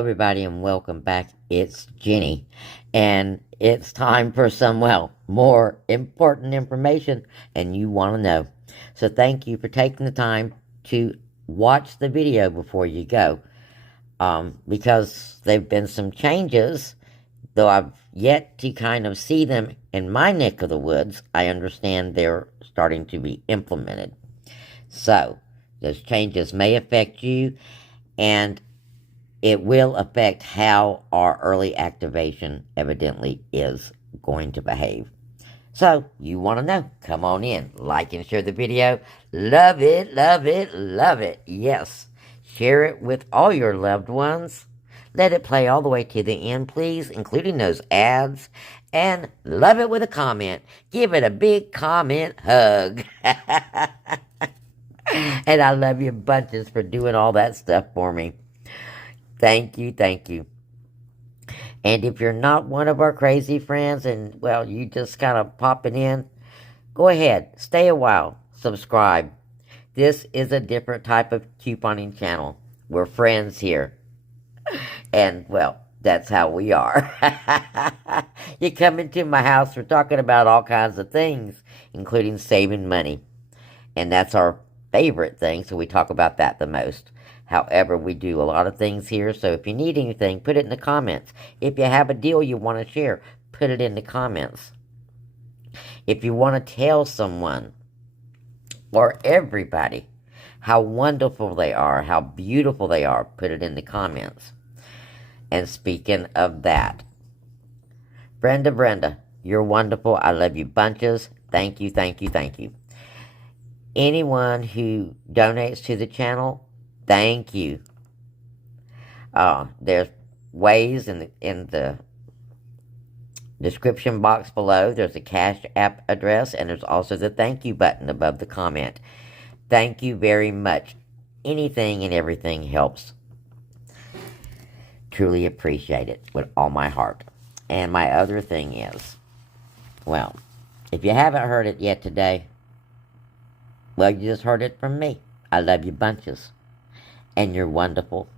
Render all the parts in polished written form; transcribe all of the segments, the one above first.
Everybody, and welcome back. It's Jenny, and it's time for some, more important information, and you want to know. So, thank you for taking the time to watch the video before you go, because there have been some changes, though I've yet to kind of see them in my neck of the woods. I understand they're starting to be implemented. So, those changes may affect you, and it will affect how our early activation evidently is going to behave. So, you want to know? Come on in. Like and share the video. Love it, love it, love it. Yes. Share it with all your loved ones. Let it play all the way to the end, please, including those ads. And love it with a comment. Give it a big comment hug. And I love you bunches for doing all that stuff for me. Thank you, thank you. And if you're not one of our crazy friends and, you just kind of popping in, go ahead, stay a while, subscribe. This is a different type of couponing channel. We're friends here. And, that's how we are. You come into my house, we're talking about all kinds of things, including saving money. And that's our favorite thing, so we talk about that the most. However, we do a lot of things here, so if you need anything, put it in the comments. If you have a deal you want to share, put it in the comments. If you want to tell someone, or everybody, how wonderful they are, how beautiful they are, put it in the comments. And speaking of that, Brenda, you're wonderful. I love you bunches. Thank you, thank you, thank you. Anyone who donates to the channel, thank you. There's ways in the description box below. There's a Cash App address, and there's also the thank you button above the comment. Thank you very much. Anything and everything helps. Truly appreciate it with all my heart. And my other thing is, if you haven't heard it yet today, you just heard it from me. I love you bunches. And you're wonderful.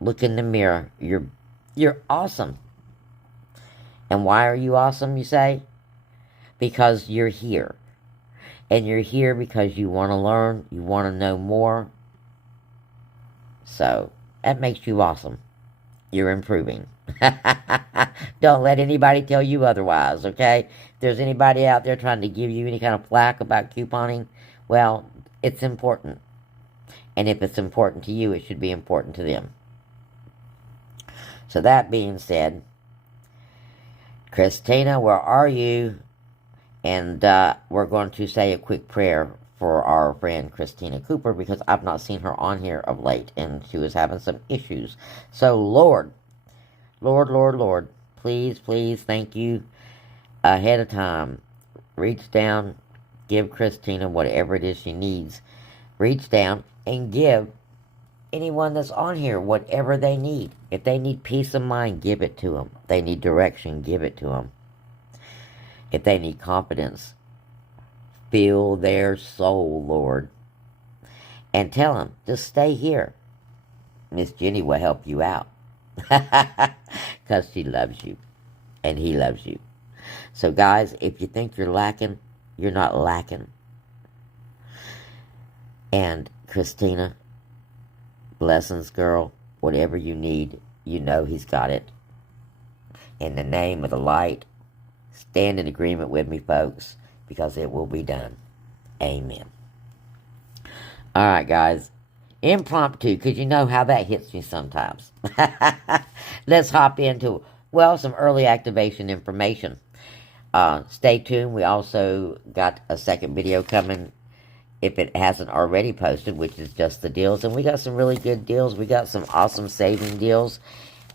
Look in the mirror. You're awesome. And why are you awesome, you say? Because you're here. And you're here because you want to learn. You want to know more. So, that makes you awesome. You're improving. Don't let anybody tell you otherwise, okay? If there's anybody out there trying to give you any kind of flack about couponing, it's important. And if it's important to you, it should be important to them. So that being said, Christina, where are you? And we're going to say a quick prayer for our friend Christina Cooper, because I've not seen her on here of late, and she was having some issues. So, Lord, please, thank you ahead of time. Reach down, give Christina whatever it is she needs. Reach down and give anyone that's on here whatever they need. If they need peace of mind, give it to them. If they need direction, give it to them. If they need confidence, fill their soul, Lord. And tell them, just stay here. Miss Jenny will help you out. Because she loves you. And he loves you. So guys, if you think you're lacking, you're not lacking. And Christina, blessings, girl. Whatever you need, you know he's got it. In the name of the light, stand in agreement with me, folks, because it will be done. Amen. Alright, guys. Impromptu, because you know how that hits me sometimes. Let's hop into, some early activation information. Stay tuned. We also got a second video coming, if it hasn't already posted, which is just the deals. And we got some really good deals. We got some awesome saving deals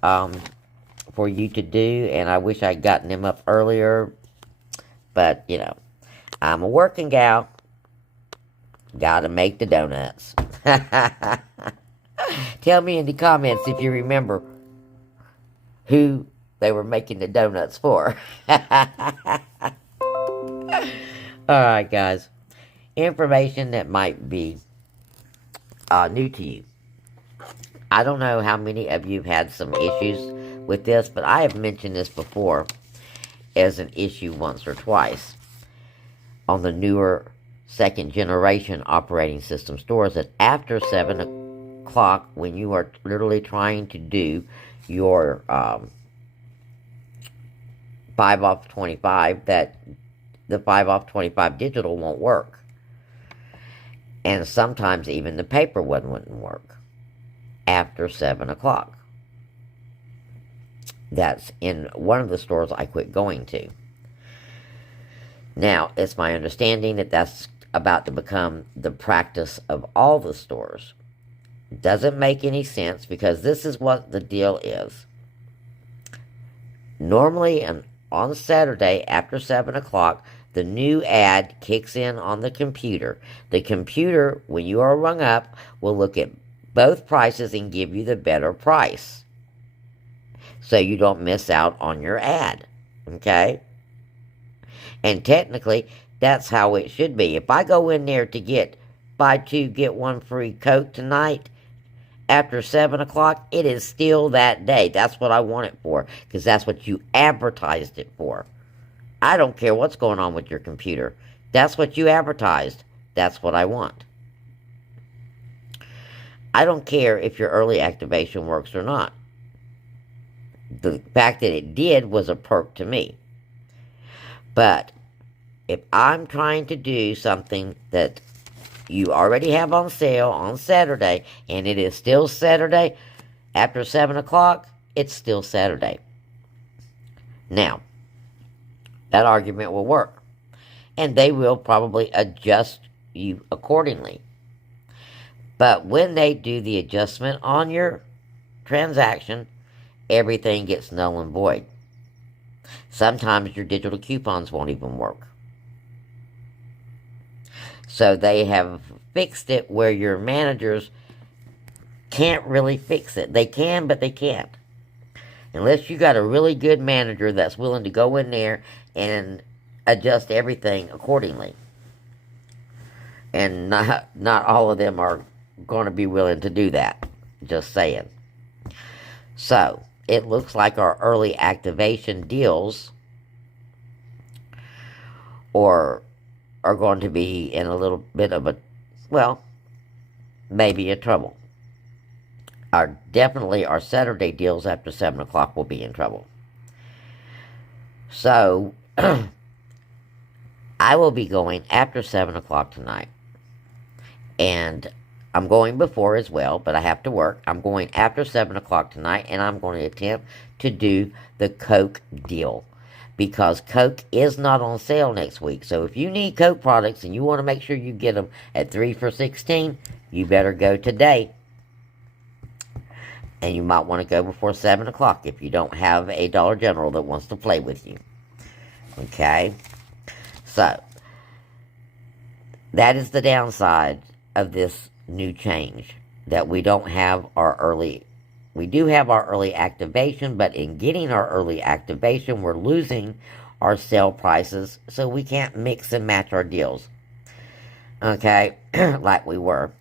for you to do. And I wish I'd gotten them up earlier. But, I'm a working gal. Gotta make the donuts. Tell me in the comments if you remember who they were making the donuts for. Alright, guys. Information that might be new to you. I don't know how many of you have had some issues with this, but I have mentioned this before as an issue once or twice on the newer second generation operating system stores, that after 7 o'clock, when you are literally trying to do your 5 off 25, that the 5 off 25 digital won't work. And sometimes even the paper one wouldn't work after 7 o'clock. That's in one of the stores I quit going to. Now, it's my understanding that that's about to become the practice of all the stores. Doesn't make any sense, because this is what the deal is. Normally, on Saturday after 7 o'clock, the new ad kicks in on the computer. The computer, when you are rung up, will look at both prices and give you the better price, so you don't miss out on your ad. Okay? And technically, that's how it should be. If I go in there to get buy two, get one free Coke tonight, after 7 o'clock, it is still that day. That's what I want it for, because that's what you advertised it for. I don't care what's going on with your computer. That's what you advertised. That's what I want. I don't care if your early activation works or not. The fact that it did was a perk to me. But if I'm trying to do something that you already have on sale on Saturday, and it is still Saturday after 7 o'clock, it's still Saturday. Now, that argument will work, and they will probably adjust you accordingly. But when they do the adjustment on your transaction, everything gets null and void. Sometimes your digital coupons won't even work. So they have fixed it where your managers can't really fix it. They can, but they can't. Unless you got a really good manager that's willing to go in there and adjust everything accordingly. And not all of them are going to be willing to do that. Just saying. So, it looks like our early activation deals are going to be in a little bit of maybe a trouble. Definitely our Saturday deals after 7 o'clock will be in trouble. So, I will be going after 7 o'clock tonight. And I'm going before as well, but I have to work. I'm going after 7 o'clock tonight, and I'm going to attempt to do the Coke deal, because Coke is not on sale next week. So if you need Coke products and you want to make sure you get them at 3 for $16, you better go today. And you might want to go before 7 o'clock if you don't have a Dollar General that wants to play with you. Okay? So, that is the downside of this new change, that we don't have our early, we do have our early activation, but in getting our early activation, we're losing our sale prices, so we can't mix and match our deals, okay, like we were.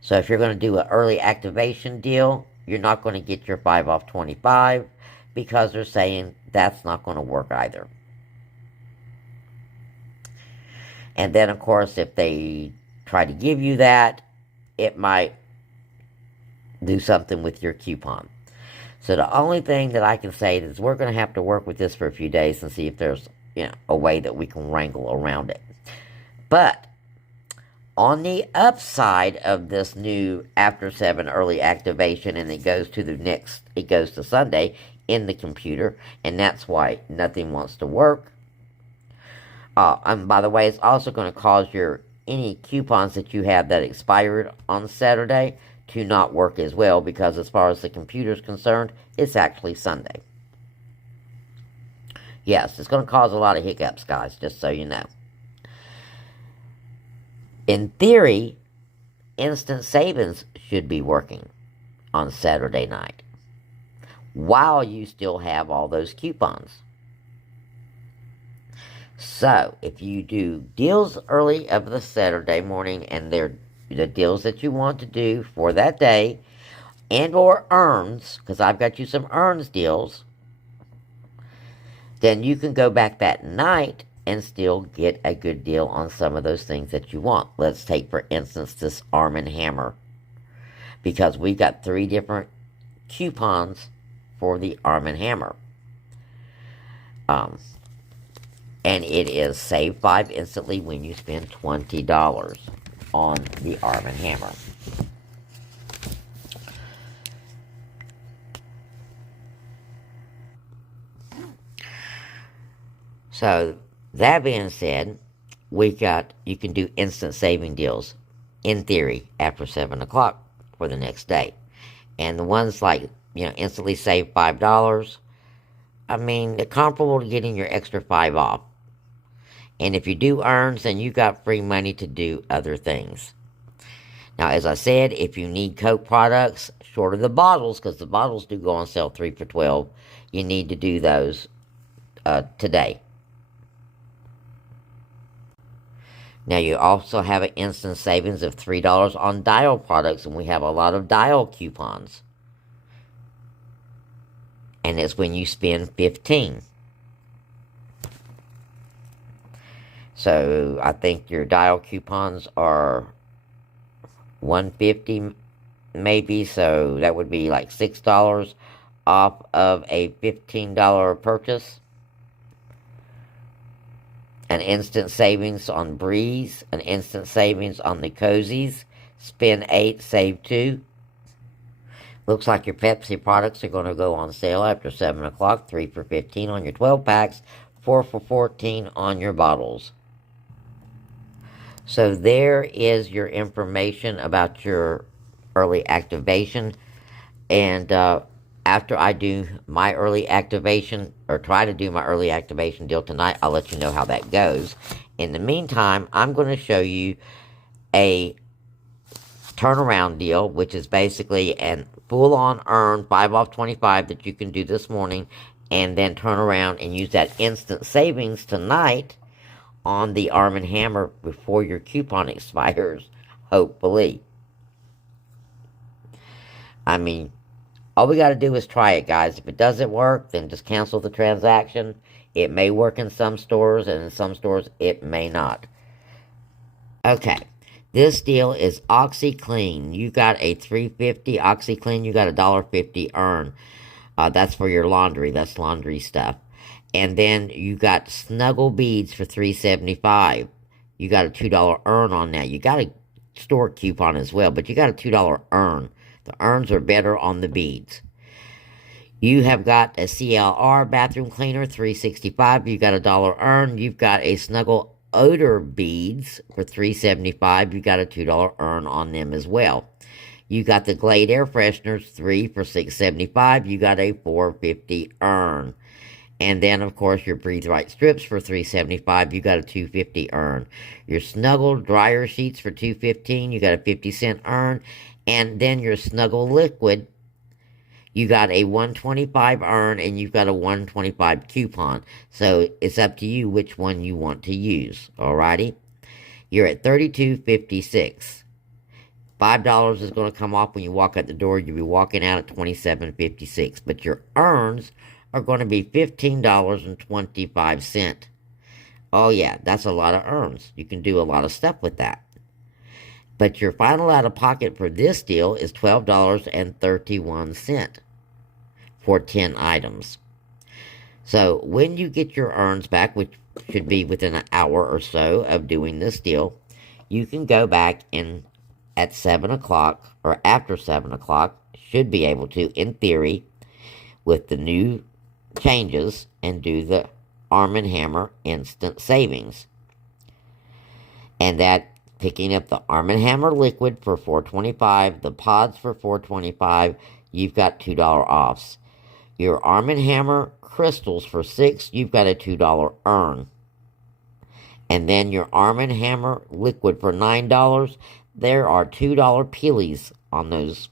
So if you're going to do an early activation deal, you're not going to get your 5 off 25, because they're saying that's not going to work either. And then, of course, if they try to give you that, it might do something with your coupon. So the only thing that I can say is we're going to have to work with this for a few days and see if there's, a way that we can wrangle around it. But on the upside of this new after 7 early activation, and it goes to Sunday in the computer, and that's why nothing wants to work. And by the way, it's also going to cause any coupons that you have that expired on Saturday to not work as well, because as far as the computer is concerned, it's actually Sunday. Yes, it's going to cause a lot of hiccups, guys, just so you know. In theory, Instant Savings should be working on Saturday night, while you still have all those coupons. So, if you do deals early of the Saturday morning, and they're the deals that you want to do for that day, and or earns, because I've got you some earns deals, then you can go back that night and still get a good deal on some of those things that you want. Let's take, for instance, this Arm & Hammer, because we've got 3 different coupons for the Arm & Hammer. And it is save 5 instantly when you spend $20 on the Arm & Hammer. So, that being said, you can do instant saving deals, in theory, after 7 o'clock for the next day. And the ones like, instantly save $5, I mean, they're comparable to getting your extra 5 off. And if you do earns, then you got free money to do other things. Now, as I said, if you need Coke products, short of the bottles, because the bottles do go on sale 3 for $12, you need to do those today. Now, you also have an instant savings of $3 on Dial products, and we have a lot of Dial coupons. And it's when you spend $15. So, I think your Dial coupons are $1.50 maybe, so that would be like $6 off of a $15 purchase. An instant savings on Breeze, an instant savings on the Cozies, spend 8, save 2. Looks like your Pepsi products are going to go on sale after 7 o'clock, 3 for $15 on your 12 packs, 4 for $14 on your bottles. So there is your information about your early activation. And after I do my early activation, or try to do my early activation deal tonight, I'll let you know how that goes. In the meantime, I'm going to show you a turnaround deal, which is basically a full-on earn 5 off 25 that you can do this morning, and then turn around and use that instant savings tonight on the Arm & Hammer before your coupon expires, hopefully. I mean, all we got to do is try it, guys. If it doesn't work, then just cancel the transaction. It may work in some stores, and in some stores, it may not. Okay, this deal is OxiClean. You got a $3.50 OxiClean. You got a $1.50 earn. That's for your laundry. That's laundry stuff. And then you got Snuggle Beads for $3.75. You got a $2 earn on that. You got a store coupon as well, but you got a $2 earn. The earns are better on the beads. You have got a CLR bathroom cleaner, $3.65. You got a $1 earn. You've got a Snuggle Odor Beads for $3.75. You got a $2 earn on them as well. You got the Glade Air Fresheners, 3 for $6.75. You got a $4.50 earn. And then, of course, your Breathe Right strips for $3.75. You got a $2.50 earn. Your Snuggle dryer sheets for $2.15. You got a 50-cent earn. And then your Snuggle liquid, you got a $1.25 earn, and you've got a $1.25 coupon. So it's up to you which one you want to use. Alrighty? You're at $32.56. $5 is going to come off when you walk out the door. You'll be walking out at $27.56. But your earns are going to be $15.25. Oh yeah, that's a lot of earns. You can do a lot of stuff with that. But your final out-of-pocket for this deal is $12.31 for 10 items. So when you get your earns back, which should be within an hour or so of doing this deal, you can go back and at 7 o'clock, or after 7 o'clock, should be able to, in theory, with the new changes, and do the Arm & Hammer instant savings. And that, picking up the Arm & Hammer liquid for $4.25, the pods for $4.25, you've got $2 offs. Your Arm & Hammer crystals for $6, you've got a $2 earn. And then your Arm & Hammer liquid for $9, there are $2 peelies on those.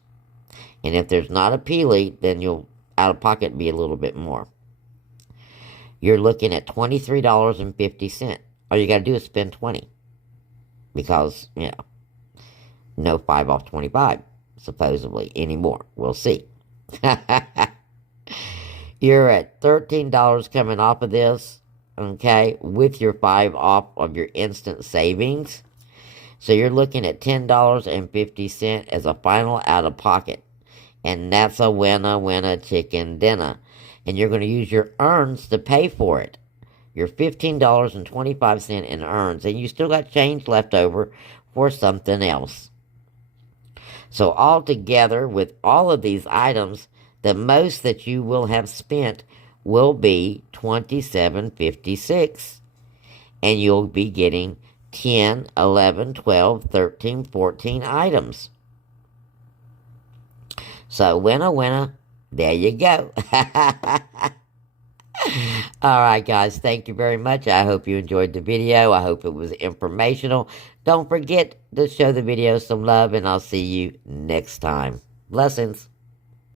And if there's not a peelie, then you'll out of pocket be a little bit more. You're looking at $23.50. All you got to do is spend $20. Because, no 5 off 25. supposedly, anymore. We'll see. You're at $13 coming off of this, okay, with your 5 off of your instant savings. So you're looking at $10.50 as a final out of pocket. And that's a winner chicken dinner. And you're going to use your earns to pay for it. Your $15.25 in earns. And you still got change left over for something else. So altogether, with all of these items, the most that you will have spent will be $27.56. And you'll be getting 10, 11, 12, 13, 14 items. So winner, there you go. Alright guys, thank you very much. I hope you enjoyed the video. I hope it was informational. Don't forget to show the video some love, and I'll see you next time. Blessings.